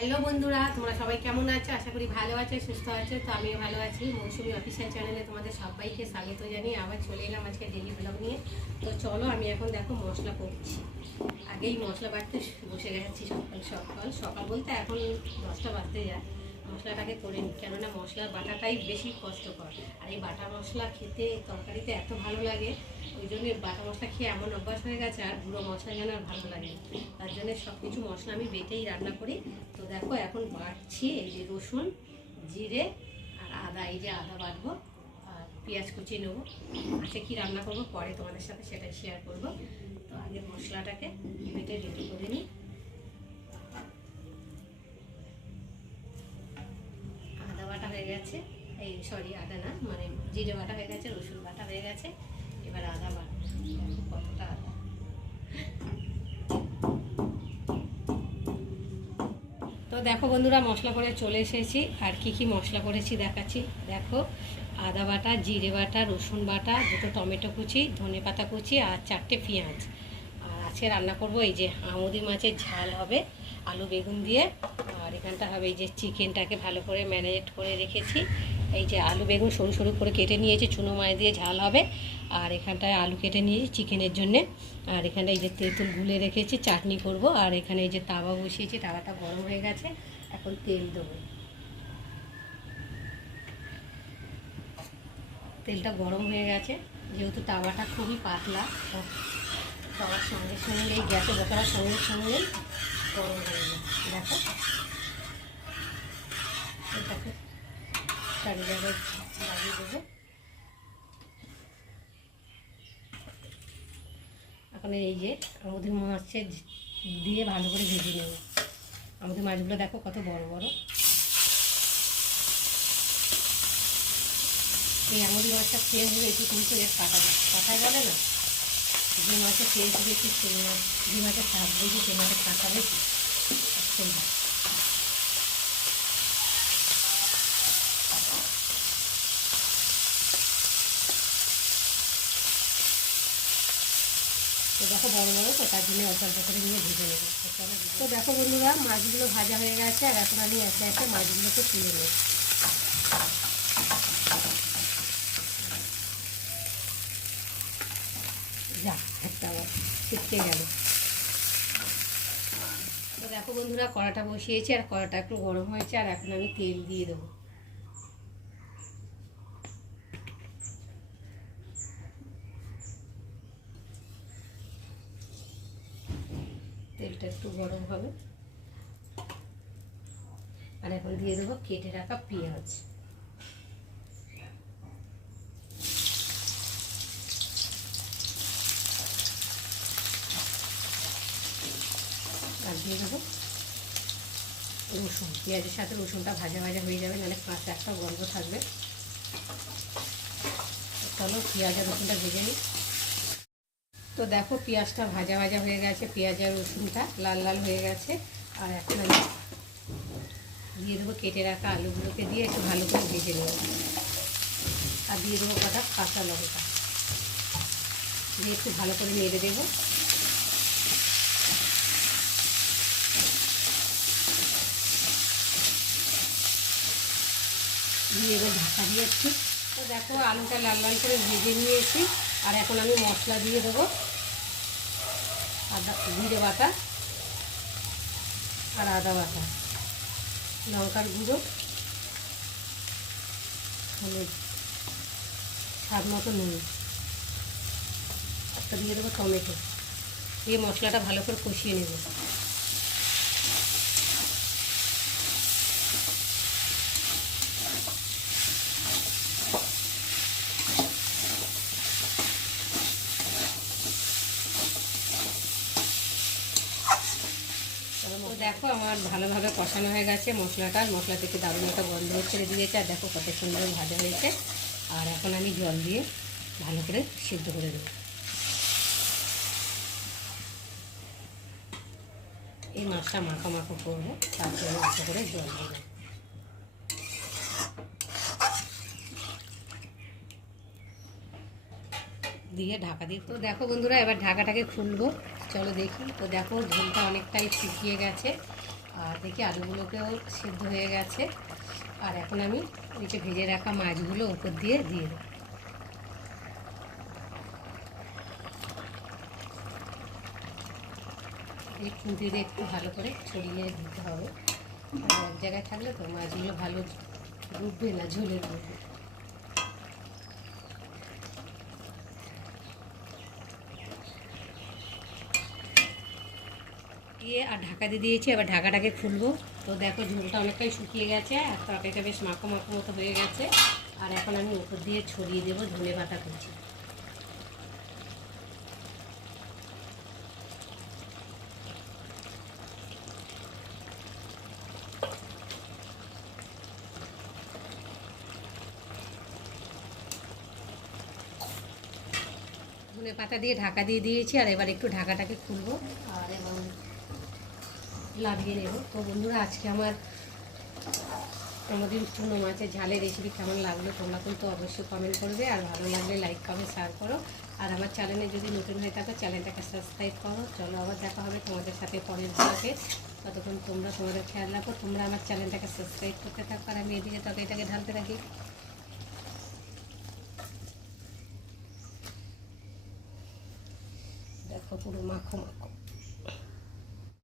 Hello বন্ধুরা, তোমরা সবাই কেমন আছো? আশা করি ভালো আছো, সুস্থ আছো। তো আমিও ভালো আছি। মৌসুমি অফিসিয়াল চ্যানেলে তোমাদের সবাইকে স্বাগত জানিয়ে আবার চলে এলাম আজকে ডেলি ব্লগ নিয়ে। তো চলো, আমি এখন দেখো মশলা করছি। আগেই মশলা বাটতে বসে গেছি। সকাল সকাল সকাল বলতে এখন 10টা বাজতে যায়। মশলাটাকে করে নিই, কেননা মশলার বাটাটাই বেশি কষ্টকর। আর এই বাটা মশলা খেতে তরকারিতে এত ভালো লাগে, ওই জন্য বাটা মশলা খেয়ে এমন অভ্যাস হয়ে গেছে, আর গুঁড়ো মশলা যেন আর ভালো লাগে। তার জন্য সব কিছু মশলা আমি বেটেই রান্না করি। তো দেখো এখন বাটছি, এই যে রসুন, জিরে আর আদা, এই যে আদা বাটবো আর পেঁয়াজ কুচিয়ে নেবো। আজকে কী রান্না করবো পরে তোমাদের সাথে সেটাই শেয়ার করবো। তো আগে মশলাটাকে বেটে রেডি করে নিই। আদা বাটা হয়ে গেছে, এই সরি আদা না, মানে জিরে বাটা হয়ে গেছে, রসুন বাটা হয়ে গেছে। এবার আদা বাটা, কতটা আদা। তো দেখো বন্ধুরা, মশলা করে চলে এসেছি। আর কি কি মশলা করেছি দেখাচ্ছি। দেখো, আদা বাটা, জিরে বাটা, রসুন বাটা, দুটো টমেটো কুচি, ধনে পাতা কুচি আর 4টে পেঁয়াজ। আর আজকে রান্না করব এই যে আমুদি মাছের ঝাল হবে আলু বেগুন দিয়ে। আর এখানটা হবে এই যে চিকেনটাকে ভালো করে ম্যারিনেট করে রেখেছি। এই যে আলু বেগুন সরু সরু করে কেটে নিয়েছি, চুনো মাছ দিয়ে ঝাল হবে। আর এখানটায় আলু কেটে নিয়েছি চিকেনের জন্যে। আর এখানটা এই যে তেঁতুল গুলে রেখেছি, চাটনি করব। আর এখানে এই যে তাওয়া বসিয়েছি, তাওয়াটা গরম হয়ে গেছে, এখন তেল দেবো। তেলটা গরম হয়ে গেছে, যেহেতু তাওয়াটা খুবই পাতলা, তাওয়ার সঙ্গে সঙ্গে এই গ্যাসে বসাবার সঙ্গে সঙ্গে গরম হয়ে যায়। দেখো, এটাকে চারি জায়গায় লাগিয়ে দেবো। এখন এই যে আমাদের মাছের দিয়ে ভালো করে ভেজে নেব। আমাদের মাছগুলো দেখো কত বড় বড়। এই আমাদের মাছটা ফ্রেশ হবে একটু, কিন্তু এর কাটায় বলে না, যে মাছের ফ্রেশ বেশি সেই মাছ, যে মাছের স্বাদ বেশি সে মাছের কাঁটা বেশি, সেই মাছ। তো দেখো বড় বড়, তো তার জন্য অল্প অল্প করে নিয়ে ভেজে নেবো। তো দেখো বন্ধুরা, মাছগুলো ভাজা হয়ে গেছে। আর এখন আমি একে একে মাছগুলোকে তুলে নেব। যা, একটা আবার ছিটকে গেল। তো দেখো বন্ধুরা, কড়াটা বসিয়েছি আর কড়াটা একটু গরম হয়েছে। আর এখন আমি তেল দিয়ে দেবো। তেলটা একটু গরম হবে। আর এখন দিয়ে দেবো কেটে রাখা পেঁয়াজ। আর দিয়ে দেবো রসুন। পেঁয়াজের সাথে রসুনটা ভাজা ভাজা হয়ে যাবে, নাহলে কাঁচা একটা গন্ধ থাকবে। চলো পেঁয়াজ আর রসুনটা ভেজে নিই। তো দেখো, পেঁয়াজটা ভাজা ভাজা হয়ে গেছে, পেঁয়াজ আর রসুনটা লাল লাল হয়ে গেছে। আর এখন আমি দিয়ে দেবো কেটে রাখা আলুগুলোকে, দিয়ে একটু ভালো করে ভেজে নেব। আর দিয়ে দেবো কটা কাঁচা লঙ্কা, দিয়ে একটু ভালো করে নেড়ে দেবো। দিয়ে এবার ঢাকা দিয়েছি। তো দেখো, আলুটা লাল লাল করে ভেজে নিয়েছি। আর এখন আমি মশলা দিয়ে দেবো। আদা, জিরে বাটা আর আদা বাটা, লঙ্কার গুঁড়ো, হলুদ, স্বাদ মতো নুন, একটা দিয়ে দেবো টমেটো। দিয়ে মশলাটা ভালো করে কষিয়ে নেব। দেখো, আমার ভালোভাবে কষানো হয়ে গেছে মশলাটা। মশলা থেকে দারুণ একটা গন্ধ ছেড়ে দিয়েছে। আর দেখো কত সুন্দর ভাজা হয়েছে। আর এখন আমি জল দিয়ে ভালো করে সিদ্ধ করে দেবো। এই মাছটা মাখা মাখা করবো, তার জন্য অল্প করে জল দেবো। দিয়ে ঢাকা দিই। তো দেখো বন্ধুরা, এবার ঢাকাটাকে খুলবো, চলো দেখি। তো দেখো, ঝোলটা অনেকটাই শুকিয়ে গেছে। আর দেখি আলুগুলোকেও সিদ্ধ হয়ে গেছে। আর এখন আমি ওই যে ভেজে রাখা মাছগুলো উপর দিয়ে দেবো। এই খুন্তি দিয়ে একটু ভালো করে ছড়িয়ে দিতে হবে, এক জায়গায় থাকলে তো মাছগুলো ভালো ডুববে না, ঝোলের মধ্যে। দিয়ে আর ঢাকা দিয়ে দিয়েছি, আবার ঢাকাটাকে খুলবো। তো দেখো ঝোলটা অনেকটাই শুকিয়ে গেছে আর তরকারিটা বেশ মাখো মাখো মতো হয়ে গেছে। আর এখন আমি উপর দিয়ে ছড়িয়ে দেবো ধনে পাতা কুচি। ধনে পাতা দিয়ে ঢাকা দিয়ে দিয়েছি, আর এবার একটু ঢাকাটাকে খুলবো আর এবং লাগিয়ে নেব। তো বন্ধুরা, আজকে আমাদের চুনো মাছের ঝালের রেসিপি কেমন লাগলো তোমরা কিন্তু অবশ্যই কমেন্ট করবে, আর ভালো লাগলে লাইক কমেন্ট শেয়ার করো। আর আমার চ্যানেলে যদি নতুন হয়ে থাকো চ্যানেলটাকে সাবস্ক্রাইব করো। চলো আবার দেখা হবে তোমাদের সাথে পরের ব্লগে। ততক্ষণ তোমরা তোমাদের খেয়াল রাখো, তোমরা আমার চ্যানেলটাকে সাবস্ক্রাইব করতে থাকো, আর আমি এদিকে তরকারিটাকে ঢালতে থাকি। দেখো পুরো মাখো মাখো।